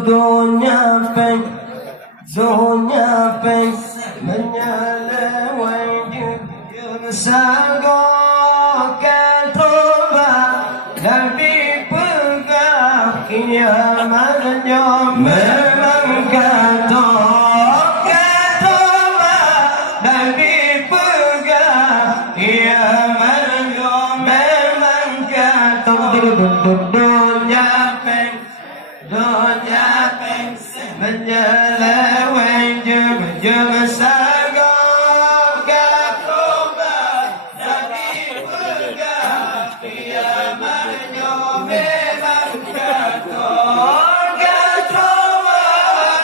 Dunia peng, zonya peng, menyeleweng sagokkan toba dan dipegang kiamatnya memang katokkan toba dan dipegang kiamatnya memang katokkan dunia peng menyeleweng jum sagokkan toba dan dipegang kiamatnya memang katokkan toba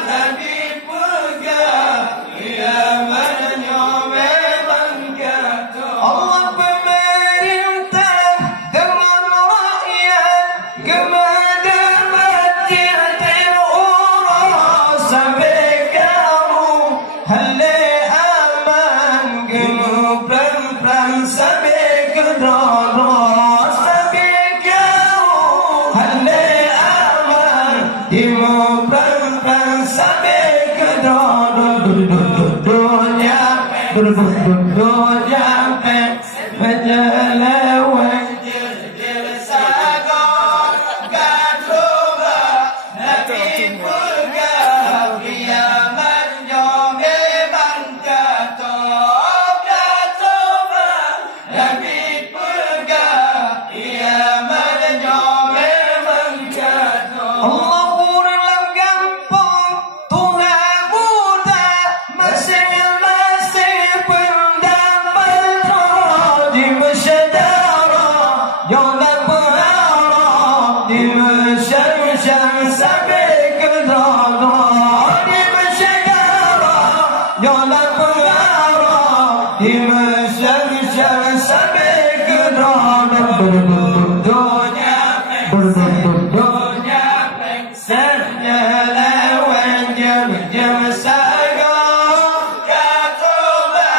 dan dipegang kiamatnya memang katokkan. Allah pemerintah dengan rakyat kepada majiatil urus sampai kamu hale aman gemu pelan-pelan sampai ke doros sampai kamu hale aman gemu pelan-pelan sampai ke doros dunia menyeleweng sagokkan toba dan dipegang kiamatnya memang katokkan toba dan dipegang kiamatnya memang katokkan. Allah ulang gampang Tuhan muda masing-masing pendapat di masyarakat jangan berharap di masyarakat sampai ke dalam di masyarakat jangan berharap di masyarakat sampai ke dalam dunia senyeleweng jam sagokkan toba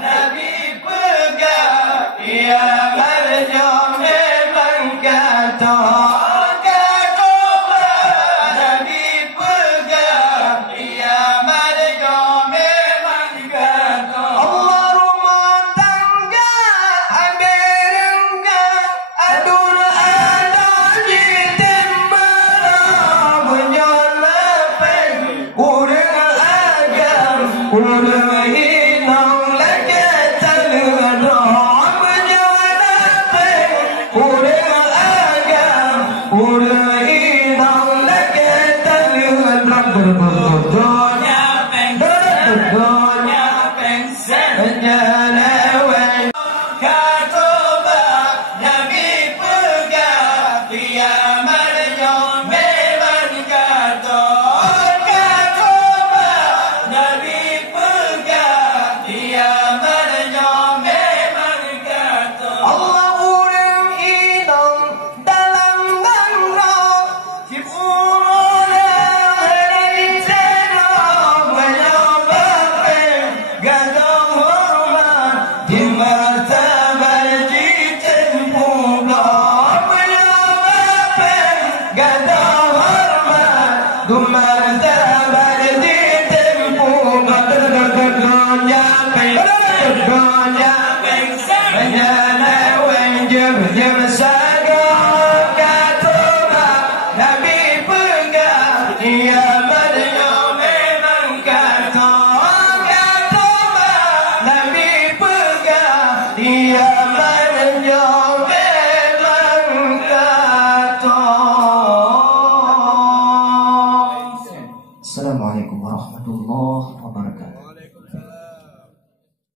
Nabi pegang kiamatnya memang katokkan toba Nabi pegang kiamatnya memang katokkan. Allah rumah tangga berengga adur ada di tembara menyeleweng urang agam urang hinang lagi talera menyeleweng urang agam urang hinang lagi talera dunia peng menyeleweng katoba Nabi pegang kiamatnya memang katokkan toba Nabi pegang kiamatnya memang katokkan. Allah urang inang dalam bangga hibuna dari serang menyebabkan gadang hormat di martabat di tempuga menyebabkan gadang hormat di martabat di tempuga dunia peng menyeleweng jam sagokkan toba Nabi pegang kiamatnya memang katokkan toba Nabi pegang